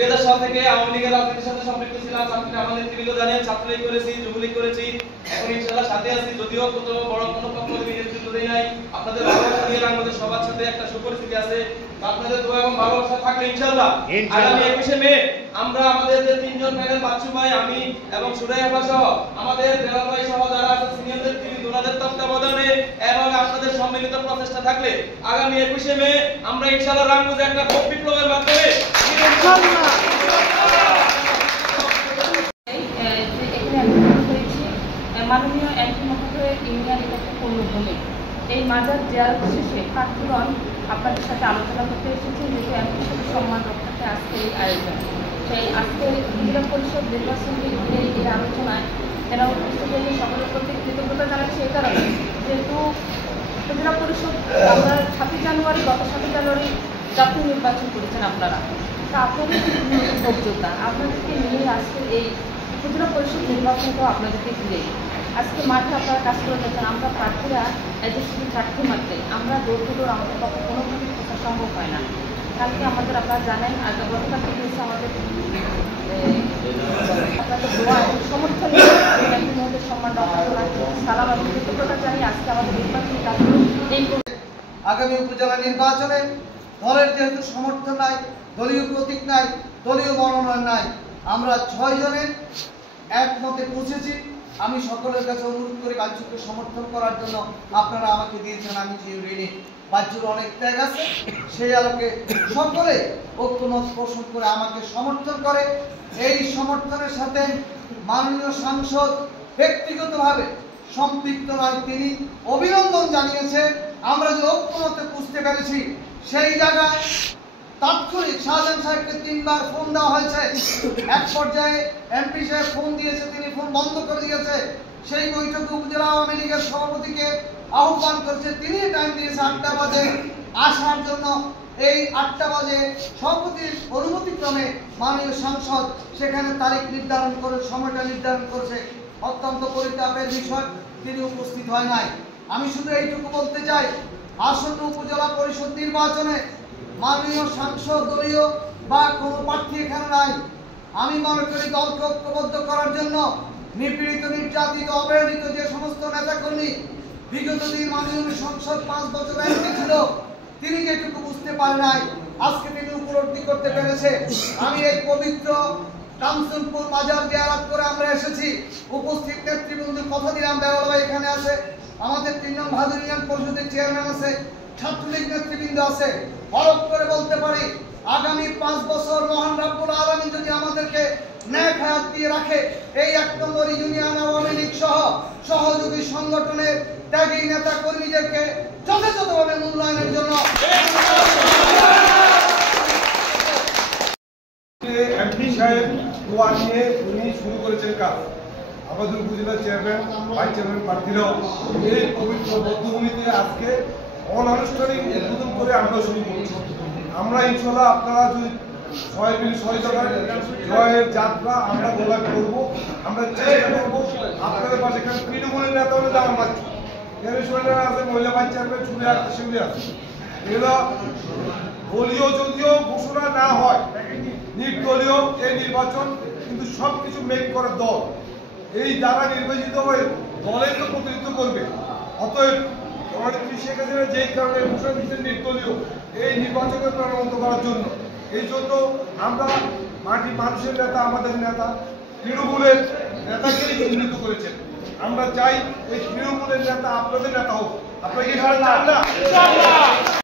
2000 সাল থেকে আওয়ামী লীগের রাজনীতির সাথে সম্পৃক্ত ছিলাম। ছাত্রলীগ আমার নেতৃবৃন্দ জানেন, ছাত্রলীগ করেছি, যুবলীগ করেছি, এখন ইনশাআল্লাহ সাথে আছি। যদিও কত বড় কোনো পক্ষ থেকে নেতৃত্ব দেই নাই, আপনাদের ভালোবাসা দিয়ে আমাদের সবার সাথে একটা সুপরিস্থিতি আছে। আপনাদের দোয়া এবং ভালোবাসা থাকলে ইনশাআল্লাহ আগামী 21শে মে আমরা আমাদের যে তিনজন প্যানেল, বাচ্চু ভাই, আমি এবং সুরাইয়া সহ আমাদের বেলাল ভাই সহ যারা আছে সিনিয়র নেতৃবৃন্দ, ওনাদের তত্ত্বাবধানে এবং আপনাদের সম্মিলিত প্রচেষ্টা থাকলে আগামী 21শে মে আমরা ইনশাআল্লাহ রামগঞ্জে একটা ভোট বিপ্লবের মাধ্যমে মাননীয় এমপি মহোদয়ের ইউনিয়ন একটা পূর্ণভূমি। এই মাজার জিয়ারত শেষে প্রার্থীগণ আপনাদের সাথে আলোচনা করতে এসেছে, যেহেতু এমপির সাথে সম্মান রক্ষার্থে আজকে এই আয়োজন। সেই আজকে উপজেলা পরিষদ নির্বাচন ঘিরে এই আলোচনায় যারা উপস্থিত হয়েছে সকলের প্রতি কৃতজ্ঞতা জানাচ্ছি এই কারণে, যেহেতু উপজেলা পরিষদ আমরা 7 জানুয়ারি গত 7 জানুয়ারি জাতীয় নির্বাচন করেছেন আপনারা, তা আপনাদের যোগ্যতা আপনাদেরকে নিয়ে আজকে এই উপজেলা পরিষদ নির্বাচনটাও আপনাদেরকে ঘিরে আজকে মাঠে আপনারা কাজ করে যাচ্ছেন। আমরা প্রার্থীরা শুধু প্রার্থী মাত্রে আমরা ডোর টু ডোর আমাদের পক্ষে কোনোভাবে পৌঁছা সম্ভব হয় না। কালকে আমাদের আপনারা জানেন, আর গতকাল থেকে হচ্ছে আমাদের আপনাদের দোয়া এবং সমর্থন মধ্যে সম্মান রক্ষা করার সালাম এবং কৃতজ্ঞতা জানিয়ে আজকে আমাদের নির্বাচনী কাজগুলো এই আগামী উপজেলা নির্বাচনে দলের যেহেতু সমর্থন নাই, দলীয় প্রতীক নাই, দলীয় মনোনয়ন নাই, আমরা 6 জনের একমতে পৌঁছেছি। আমি সকলের কাছে অনুরোধ করি বাচ্চুকে সমর্থন করার জন্য। আপনারা আমাকে দিয়েছেন, আমি যে ঋণী, বাচ্চুর অনেক ত্যাগ আছে, সেই আলোকে সকলে ঐক্যমত পোষণ করে আমাকে সমর্থন করে। এই সমর্থনের সাথে মাননীয় সাংসদ ব্যক্তিগতভাবে সম্পৃক্ত নয়, তিনি অভিনন্দন জানিয়েছে। আমরা যে ঐক্যমতে বুঝতে পেরেছি, সেই জায়গায় তাৎক্ষণিক শাহজাহান সাহেবকে 3 বার ফোন দেওয়া হয়েছে। এক পর্যায়ে এমপি সাহেব ফোন দিয়েছে, তিনি ফোন বন্ধ করে দিয়েছে। সেই বৈঠকে উপজেলা আওয়ামী লীগের সভাপতিকে আহ্বান করেছে, তিনি টাইম দিয়েছে 8টা বাজে আসার জন্য। এই 8টা বাজে সভাপতির অনুমতিক্রমে মাননীয় সাংসদ সেখানে তারিখ নির্ধারণ করে সময়টা নির্ধারণ করেছে। অত্যন্ত পরিতাপের বিষয়, তিনি উপস্থিত হয় নাই। আমি শুধু এইটুকু বলতে চাই, আসন্ন উপজেলা পরিষদ নির্বাচনে মাননীয় সাংসদ দলীয় বা কোনো প্রার্থী এখানে নাই। আমি মনে করি দলকে ঐক্যবদ্ধ করার জন্য নিপীড়িত, নির্যাতিত, অবহেলিত যে সমস্ত নেতাকর্মী বিগত দিন মাননীয় সংসদ 5 বছর এমপি ছিল, তিনি যেটুকু বুঝতে পারে নাই, আজকে তিনি উপলব্ধি করতে পেরেছে। আমি এই পবিত্র কামসুলপুর মাজার জিয়ারত করে আমরা এসেছি। উপস্থিত নেতৃবৃন্দের কথা দিলাম, বেলাল ভাই এখানে আছে, আমাদের 3 নং ভাদুর ইউনিয়ন পরিষদের চেয়ারম্যান আছে, ছাত্রলীগ নেতৃবৃন্দ আছে। হরফ করে বলতে পারি, আগামী 5 বছর মহান রব্বুল আলামিন যদি আমাদেরকে ন্যায় হায়াত দিয়ে রাখে, এই 1 নম্বর ইউনিয়ন আওয়ামী লীগ সহ সহযোগী সংগঠনের ত্যাগী নেতা কর্মীদেরকে যথাযথভাবে মূল্যায়নের জন্য এমপি সাহেব দোয়া নিয়ে উনি শুরু করেছেন কাজ। আমাদের উপজেলা চেয়ারম্যান, ভাইস চেয়ারম্যান প্রার্থীরাও এই পবিত্র বদ্ধভূমিতে আজকে অনানুষ্ঠানিক উদ্বোধন করে আমরা শুরু করছি। আমরা ইনশাল্লাহ আপনারা যদি 6 মিনিট 6 জায়গায় জয়ের যাত্রা আমরা গোলাপ করব। আমরা চেষ্টা করবো আপনাদের পাশে, এখানে তৃণমূলের নেতা হলে আমার বাচ্চা আছে, মহিলা ভাইস চেয়ারম্যান ছুটে আসছে, সেগুলি আছে। এগুলো দলীয় যদিও ঘোষণা না হয়, নির্দলীয় এই নির্বাচন, কিন্তু সবকিছু মেক করে দল। এই যারা নির্বাচিত হয়ে দলের তো প্রতিনিধিত্ব করবে। অতএব শেখ হাসিনা যেই কারণে ঘোষণা দিচ্ছেন নির্দলীয় এই নির্বাচনকে প্রাণবন্ত করার জন্য, এই জন্য আমরা মাটি মানুষের নেতা, আমাদের নেতা তৃণমূলের নেতাকেই চিহ্নিত করেছেন। আমরা চাই এই তৃণমূলের নেতা আপনাদের নেতা হোক। আপনারা কি চান না?